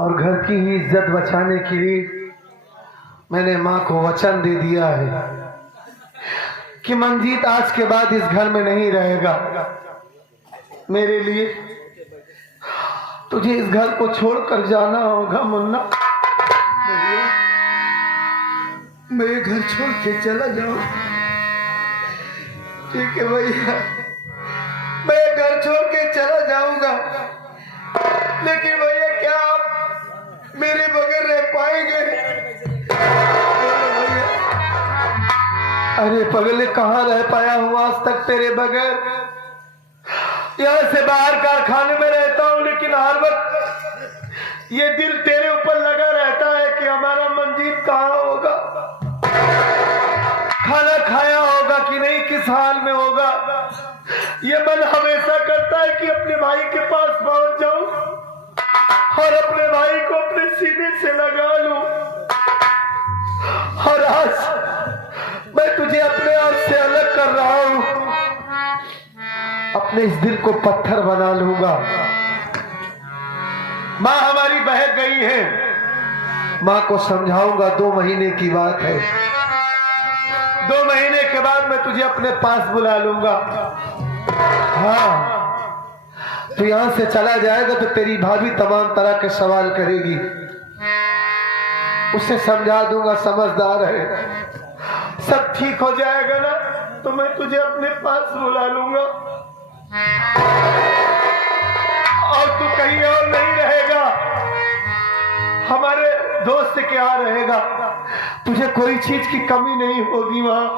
और घर की ही इज्जत बचाने के लिए मैंने माँ को वचन दे दिया है कि मंजीत आज के बाद इस घर में नहीं रहेगा। मेरे लिए तुझे इस घर को छोड़कर जाना होगा मुन्ना। मैं ये घर छोड़ के चला जाऊं, ठीक है भैया, मैं घर छोड़ के चला जाऊंगा, लेकिन भैया क्या आप मेरे बगैर रह पाएंगे? अरे पगले, कहाँ रह पाया हूँ आज तक तेरे बगैर? यहाँ से बाहर कारखाने में रहता हूँ, लेकिन हर वक्त ये दिल तेरे ऊपर लगा रहता है कि हमारा मंजीत कहाँ होगा, खाना खाया होगा कि नहीं, किस हाल में होगा। ये मन हमेशा करता है कि अपने भाई के पास पहुंच जाऊं और अपने भाई को अपने सीने से लगा लूं। और आज मैं तुझे अपने आप से अलग कर रहा हूं, अपने इस दिल को पत्थर बना लूंगा। माँ हमारी बह गई है, माँ को समझाऊंगा, 2 महीने की बात है, 2 महीने के बाद मैं तुझे अपने पास बुला लूंगा। हाँ, तू यहां से चला जाएगा तो तेरी भाभी तमाम तरह के सवाल करेगी, उसे समझा दूंगा, समझदार है, सब ठीक हो जाएगा ना, तो मैं तुझे अपने पास बुला लूंगा और तू कहीं और नहीं रहेगा, हमारे दोस्त के यहाँ रहेगा, तुझे कोई चीज की कमी नहीं होगी वहां।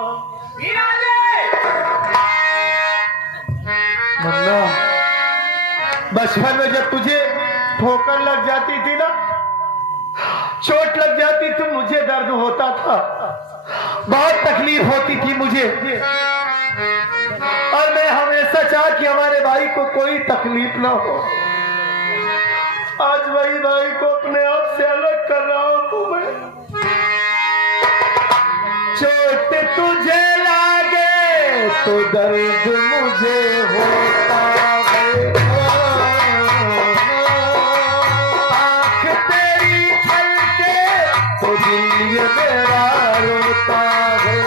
मुन्ना, बचपन में जब तुझे ठोकर लग जाती थी ना, चोट लग जाती थी, मुझे दर्द होता था, बहुत तकलीफ होती थी मुझे, और मैं हमेशा चाहा कि हमारे भाई को कोई तकलीफ ना हो। आज वही भाई को अपने आप से अलग कर रहा हूं मैं। चोट तुझे लागे तो दर्द मुझे होता है, आँख तेरी छलके तो दिल ये मेरा रोता है।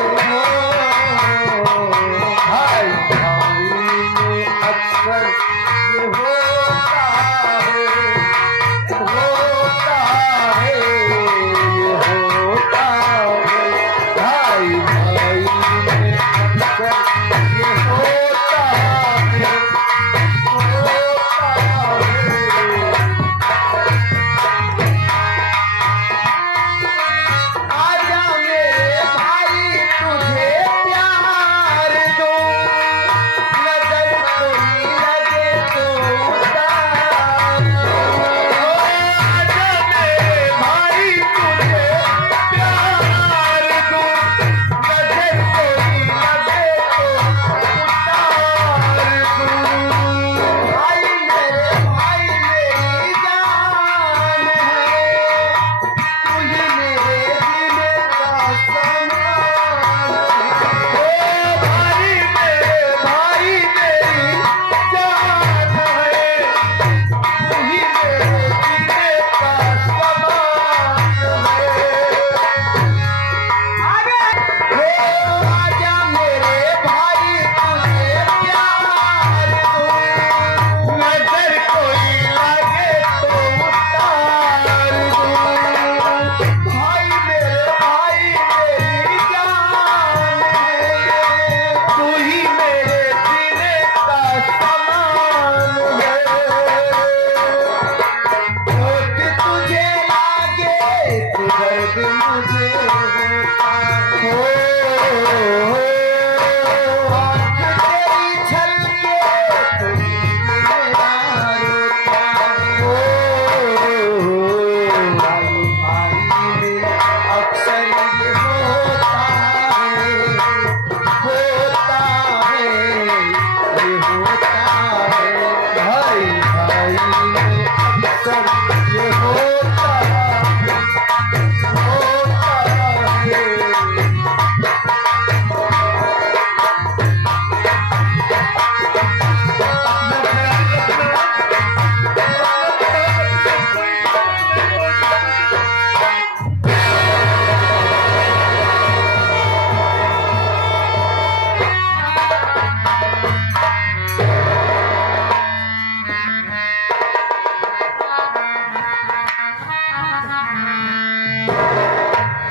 भाई भाई में अक्सर ये होता है, होता है, ये होता है, भाई भाई में अक्सर ये होता है,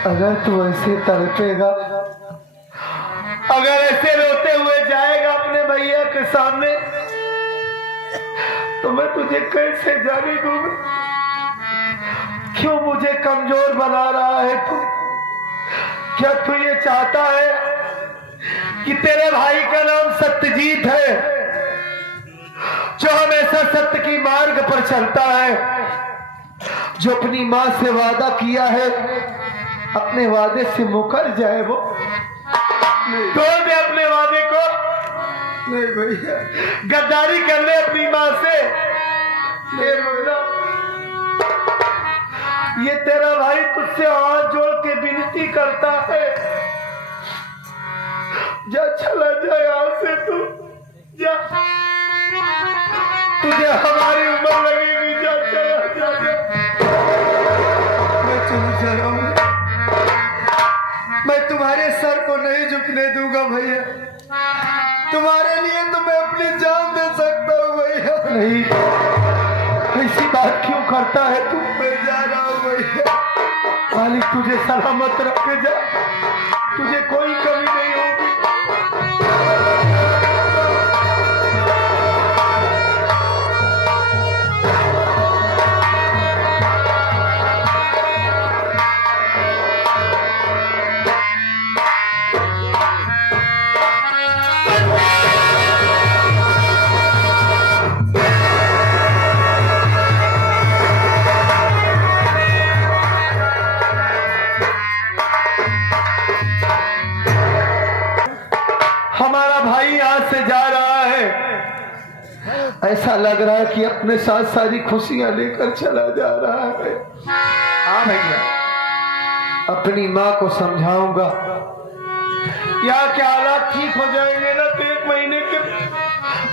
अगर तू ऐसे तड़पेगा, अगर ऐसे रोते हुए जाएगा अपने भैया के सामने, तो मैं तुझे कैसे जाने दूंगा? क्यों मुझे कमजोर बना रहा है तू? क्या तू ये चाहता है कि तेरे भाई का नाम सत्यजीत है, जो हमेशा सत्य की मार्ग पर चलता है, जो अपनी मां से वादा किया है अपने वादे से मुकर जाए? वो तोड़ दे अपने वादे को। नहीं भैया, गद्दारी कर ले अपनी मां से। ये तेरा भाई तुझसे हाथ जोड़ के विनती करता है, जा चला जा यहाँ से, तू जा, तुझे हमारी उम्र लगेगी, जा चला जा, जा। मैं चल जा रहा हूँ, मैं तुम्हारे सर को नहीं झुकने दूंगा भैया। तुम्हारे लिए तो मैं अपनी जान दे सकता हूँ भैया। नहीं, ऐसी बात क्यों करता है तू? मैं जा रहा हूँ भैया। मालिक तुझे सलामत रखे, जा, तुझे कोई कमी नहीं होगी। हमारा भाई यहाँ से जा रहा है, ऐसा लग रहा है कि अपने साथ सारी खुशियां लेकर चला जा रहा है। हाँ भैया, अपनी माँ को समझाऊंगा, यहाँ के हालात ठीक हो जाएंगे ना तो 1 महीने के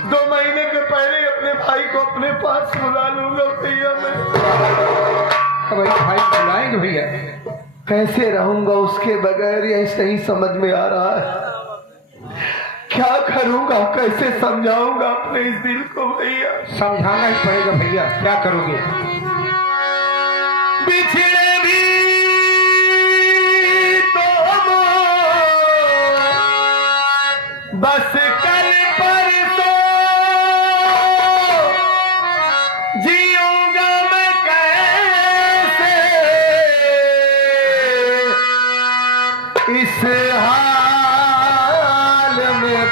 2 महीने के पहले अपने भाई को अपने पास बुला लूंगा भैया। मैं भाई बुलाएंगे भैया, कैसे रहूंगा उसके बगैर, ये नहीं समझ में आ रहा है। क्या करूंगा, कैसे समझाऊंगा अपने इस दिल को भैया? समझाना ही पड़ेगा भैया, क्या करोगे? बिछड़े भी तो बस कल परसों जीऊंगा मैं कैसे इस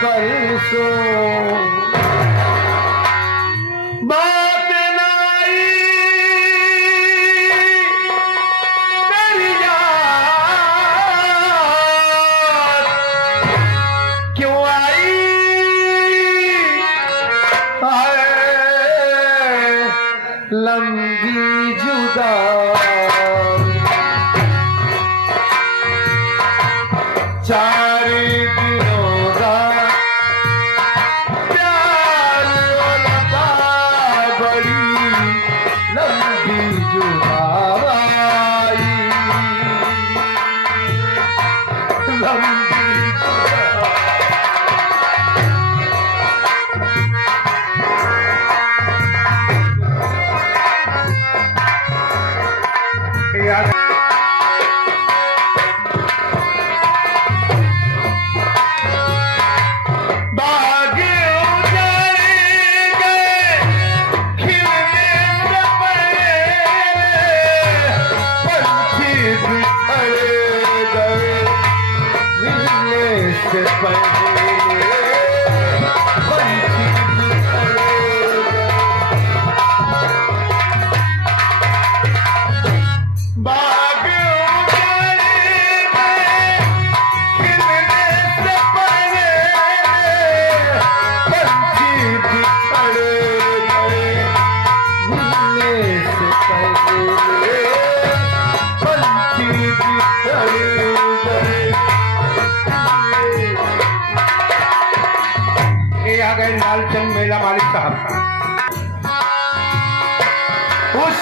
बरसों बात नाई मेरी याद क्यों आई लंबी जुदा चार दिनों का लालचंद मेला मालिक साहब का उस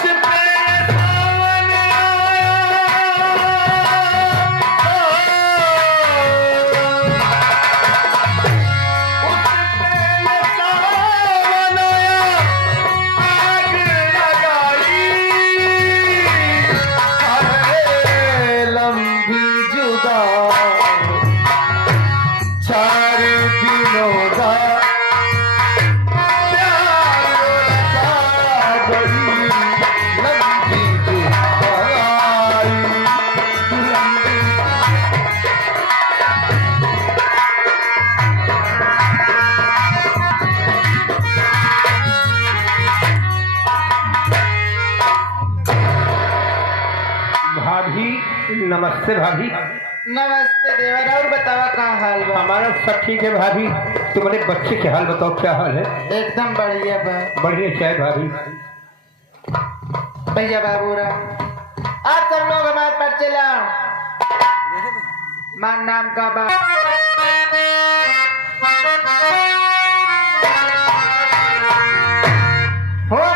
लंबी भाभी नमस्ते भाभी। नमस्ते देवर। और बतावा का हाल बा? हमारा सब ठीक है भाभी। तुम्हारे बच्चे के हाल बताओ, क्या हाल है? एकदम बढ़िया बा। बढ़िया क्या है भाभी? भैया बाबूरा आप सब लोग हमारे पर चला मान नाम का बा। हो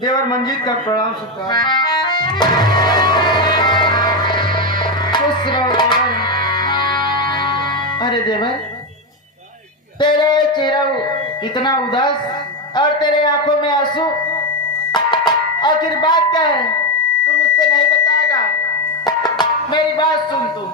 देवर मंजीत का प्रणाम सत्कार। खुश रहो देवर। अरे देवर तेरे चेहरा इतना उदास और तेरे आंखों में आंसू, आखिर बात क्या है? तू मुझसे नहीं बताएगा? मेरी बात सुन तू।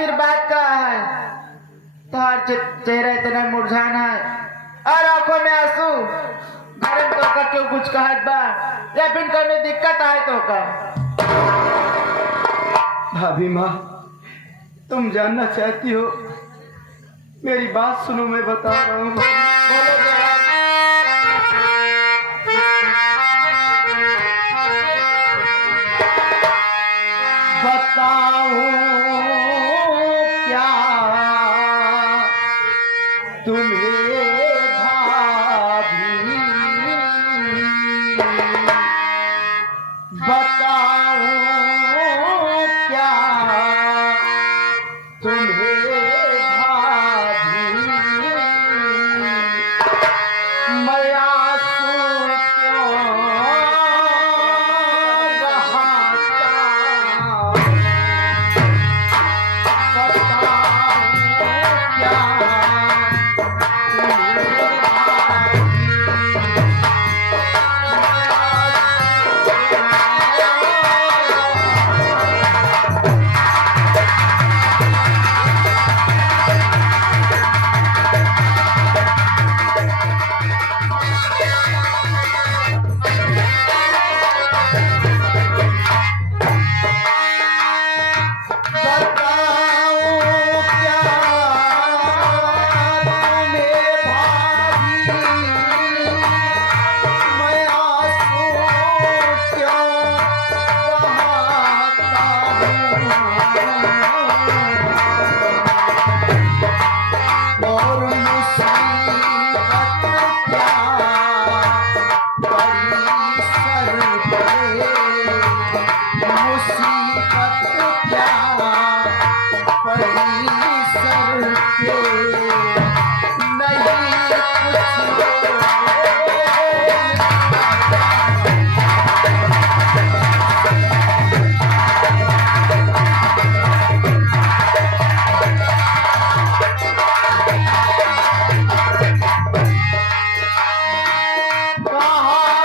आखिर बात क्या है? तुम्हारा चेहरा इतना मुरझाना है और आंखों में आंसू। गरम तो का क्यों कुछ कहत बा या फिर कभी दिक्कत आए तो का? भाभी माँ, तुम जानना चाहती हो, मेरी बात सुनो, मैं बता रहा हूँ। बोलो जरा। बताऊं क्या तुम्हें भाभी, बताऊं क्या तुम्हें भाभी, मैं आंसू क्यों बहाता,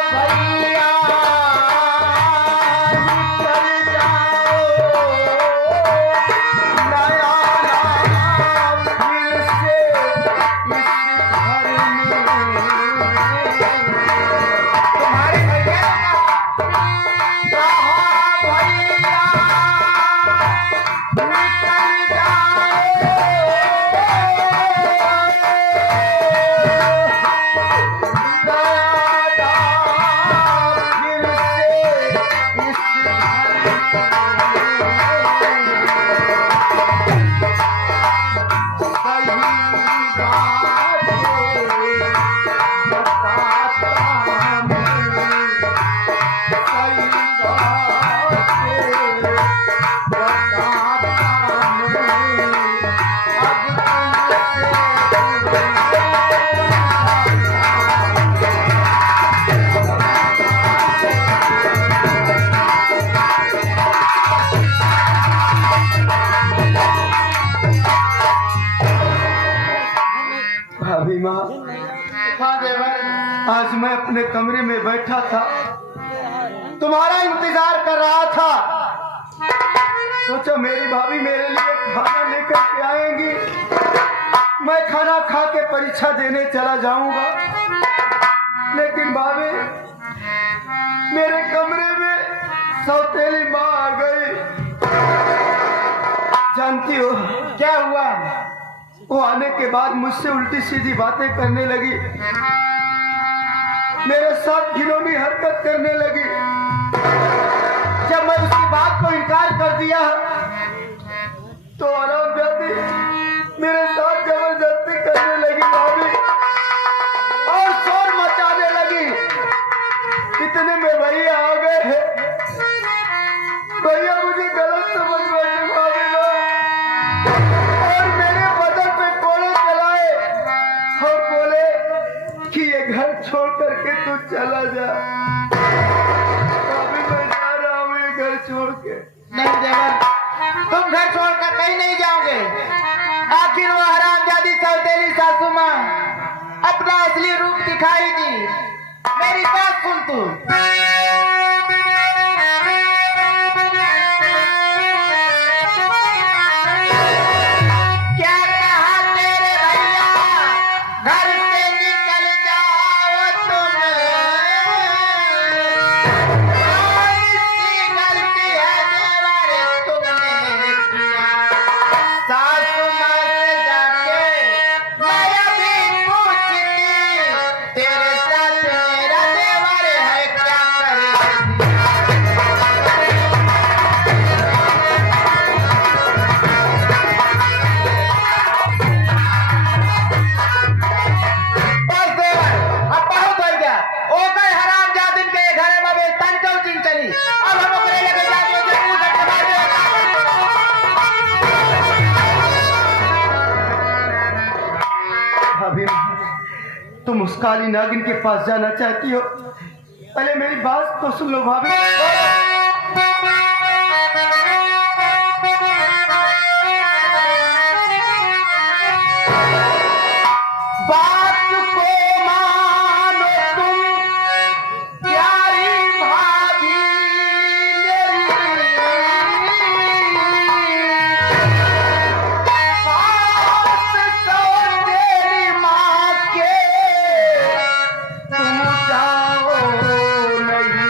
भाभी माँ, हाँ देवर। आज मैं अपने कमरे में बैठा था, तुम्हारा इंतजार कर रहा था। सोचा मेरी भाभी मेरे लिए खाना लेकर के आएंगी, मैं खाना खा के परीक्षा देने चला जाऊंगा। लेकिन भाभी, मेरे कमरे में सौतेली माँ आ गई। जानती हो क्या हुआ? वो आने के बाद मुझसे उल्टी सीधी बातें करने लगी, मेरे साथ घिनौनी हरकत करने लगी। जब मैं उसकी बात को इनकार कर दिया तो आरामजादी मेरे साथ जबरदस्ती करने लगी भाभी, और शोर मचाने लगी। इतने में भैया आ गए हैं। भैया मुझे गलत समझ बैठे भाभी ना, और मेरे बदन पे कोड़े चलाए और बोले कि ये घर छोड़ करके तू चला जा। अभी मैं जा रहा हूँ ये घर छोड़ के। नहीं देवर, तुम घर छोड़कर कहीं नहीं जाओगे। आखिर वो हरामजादी सौतेली सासू माँ अपना असली रूप दिखाई दी। मेरी बात सुन तू। तुम उस काली नागिन के पास जाना चाहती हो, पहले मेरी बात तो सुन लो भाभी। बात को मानो तुम प्यारी भाभी मेरी, बात सौतेली माँ के तुम जाओ नहीं,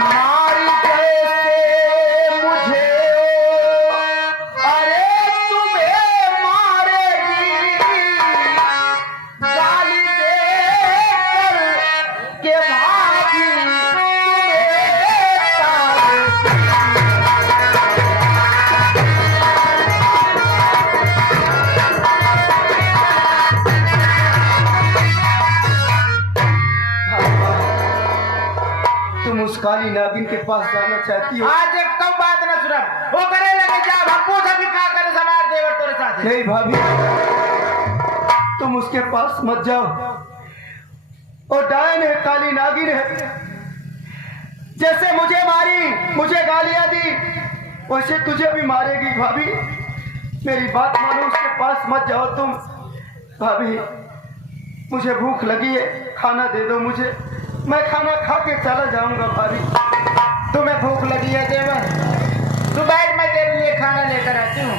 मार जैसे मुझे अरे तुम्हें मारेगी, गाली देकर के भाभी तुम्हें तारेगी। तुम उस काली नागिन के पास जाना चाहती हो? आज एक तो बात न सुनब वो करे लगे जा हम पूछ अभी का करे समाज देवर तोरे साथ नहीं भाभी, तुम उसके पास मत जाओ। और डायन है, काली नागिन है, जैसे मुझे मारी, मुझे गालियां दी, वैसे तुझे भी मारेगी भाभी। मेरी बात मानो, उसके पास मत जाओ तुम। भाभी मुझे भूख लगी है, खाना दे दो मुझे, मैं खाना खा के चला जाऊंगा भाभी। तुम्हें भूख लगी है देवर, तू बैठ मैं तेरे लिए खाना लेकर आती हूँ।